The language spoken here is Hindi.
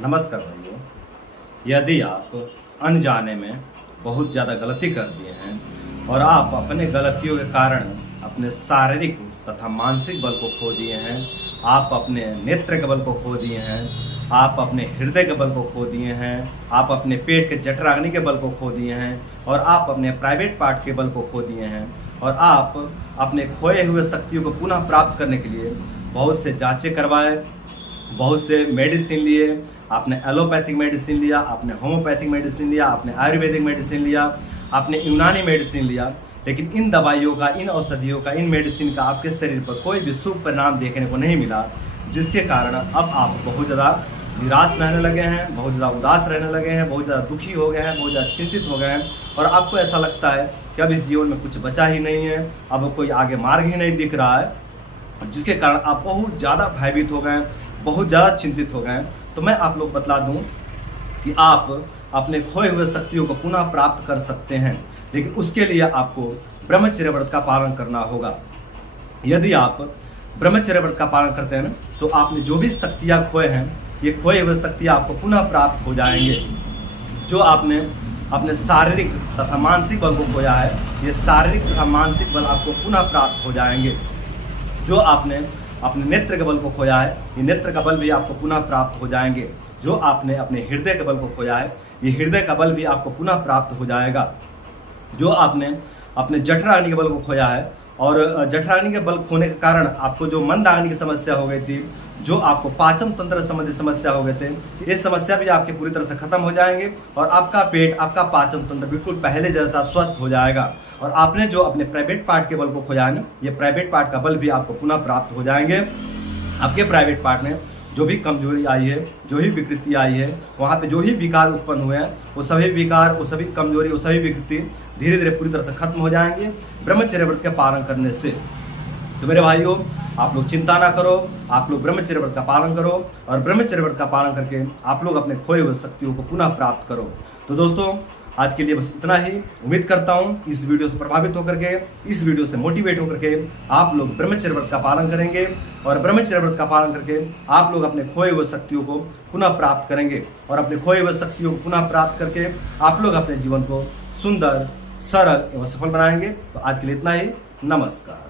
नमस्कार भाइयों। यदि आप अनजाने में बहुत ज़्यादा गलती कर दिए हैं और आप अपने गलतियों के कारण अपने शारीरिक तथा मानसिक बल को खो दिए हैं, आप अपने नेत्र के बल को खो दिए हैं, आप अपने हृदय के बल को खो दिए हैं, आप अपने पेट के जठराग्नि के बल को खो दिए हैं और आप अपने प्राइवेट पार्ट के बल को खो दिए हैं और आप अपने खोए हुए शक्तियों को पुनः प्राप्त करने के लिए बहुत से जांचें करवाए, बहुत से मेडिसिन लिए, आपने एलोपैथिक मेडिसिन लिया, आपने होम्योपैथिक मेडिसिन लिया, आपने आयुर्वेदिक मेडिसिन लिया, आपने यूनानी मेडिसिन लिया, लेकिन इन दवाइयों का, इन औषधियों का, इन मेडिसिन का आपके शरीर पर कोई भी शुभ परिणाम देखने को नहीं मिला, जिसके कारण अब आप बहुत ज़्यादा निराश रहने लगे हैं, बहुत ज़्यादा उदास रहने लगे हैं, बहुत ज़्यादा दुखी हो गए हैं, बहुत ज़्यादा चिंतित हो गए हैं और आपको ऐसा लगता है कि अब इस जीवन में कुछ बचा ही नहीं है, अब कोई आगे मार्ग ही नहीं दिख रहा है, जिसके कारण आप बहुत ज़्यादा भयभीत हो गए हैं, बहुत ज़्यादा चिंतित हो गए हैं। तो मैं आप लोग बतला दूं कि आप अपने खोए हुए शक्तियों को पुनः प्राप्त कर सकते हैं, लेकिन उसके लिए आपको ब्रह्मचर्य व्रत का पालन करना होगा। यदि आप ब्रह्मचर्य व्रत का पालन करते हैं तो आपने जो भी शक्तियाँ खोए हैं, ये खोए हुए शक्तियाँ आपको पुनः प्राप्त हो जाएंगे। जो आपने अपने शारीरिक तथा मानसिक बल को खोया है, ये शारीरिक तथा मानसिक बल आपको पुनः प्राप्त हो जाएंगे। जो आपने अपने नेत्र के बल को खोया है, ये नेत्र का बल भी आपको पुनः प्राप्त हो जाएंगे। जो आपने अपने हृदय के बल को खोया है, ये हृदय का बल भी आपको पुनः प्राप्त हो जाएगा। जो आपने अपने जठराग्नि के बल को खोया है और जठराग्नि के बल खोने के कारण आपको जो मंदाग्नि की समस्या हो गई थी, जो आपको पाचन तंत्र संबंधी समस्या हो गए थे, ये समस्या भी आपके पूरी तरह से खत्म हो जाएंगे और आपका पेट, आपका पाचन तंत्र बिल्कुल पहले जैसा स्वस्थ हो जाएगा। और आपने जो अपने प्राइवेट पार्ट के बल को खोया है ना, ये प्राइवेट पार्ट का बल भी आपको पुनः प्राप्त हो जाएंगे। आपके प्राइवेट पार्ट में जो भी कमजोरी आई है, जो भी विकृति आई है, वहाँ पे जो भी विकार उत्पन्न हुए हैं, वो सभी विकार, वो सभी कमजोरी, वो सभी विकृति धीरे धीरे पूरी तरह से खत्म हो जाएंगे ब्रह्मचर्य व्रत के पालन करने से। तो मेरे भाइयों, आप लोग चिंता ना करो, आप लोग ब्रह्मचर्य व्रत का पालन करो और ब्रह्मचर्य व्रत का पालन करके आप लोग अपने खोए हुए शक्तियों को पुनः प्राप्त करो। तो दोस्तों, आज के लिए बस इतना ही। उम्मीद करता हूँ इस वीडियो से प्रभावित होकर के, इस वीडियो से मोटिवेट होकर के आप लोग ब्रह्मचर्य व्रत का पालन करेंगे और ब्रह्मचर्य व्रत का पालन करके आप लोग अपने खोए हुए शक्तियों को पुनः प्राप्त करेंगे और अपने खोए हुए शक्तियों को पुनः प्राप्त करके आप लोग अपने जीवन को सुंदर, सरल एवं सफल बनाएंगे। तो आज के लिए इतना ही। नमस्कार।